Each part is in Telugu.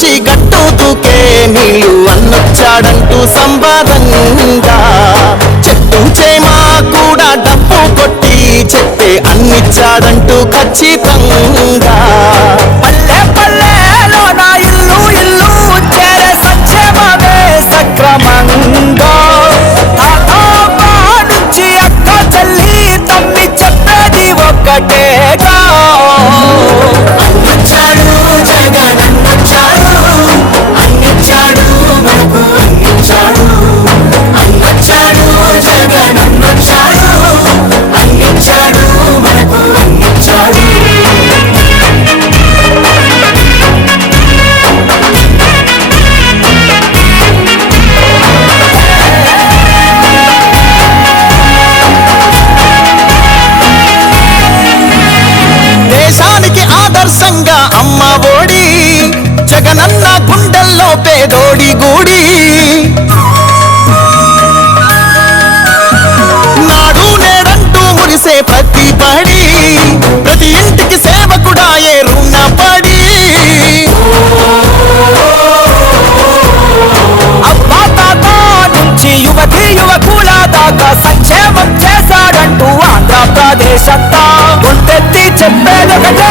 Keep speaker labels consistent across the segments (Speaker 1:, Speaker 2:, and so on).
Speaker 1: నుంచి గట్టు దూకే నీళ్ళు అన్నొచ్చాడంటూ సంబాదంగా చెట్టు చేమా కూడా డప్పు కొట్టి చెప్పే అన్నిచ్చాడంటూ ఖచ్చితంగా పేదోడి గూడి. నాడు నేడంటూ మురిసే ప్రతి పడి ప్రతి ఇంటికి సేవకుడాయే రుణపడి అబ్బా తాత నుంచి యువతి యువకుల దాకా సంక్షేమం చేశాడంటూ ఆంధ్రప్రదేశ్ అంతా ఒంటెత్తి చెప్పేదొకటే.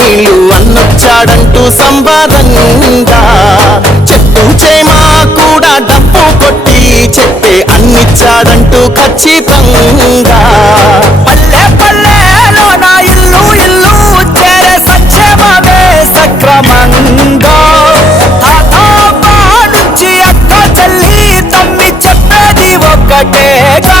Speaker 1: నీళ్ళు అన్నొచ్చాడంటూ సంబాదంగా చెట్టు చేమా కూడా డప్పు కొట్టి చెట్టే అన్నిచ్చాడంటూ ఖచ్చితంగా. పల్లె పల్లెలో నా ఇల్లు ఇల్లు చేరే సత్యమవే సక్రమంగా. తాతాపా నుంచి అక్క చెల్లి తమ్మి చెప్పేది ఒక్కటేగా.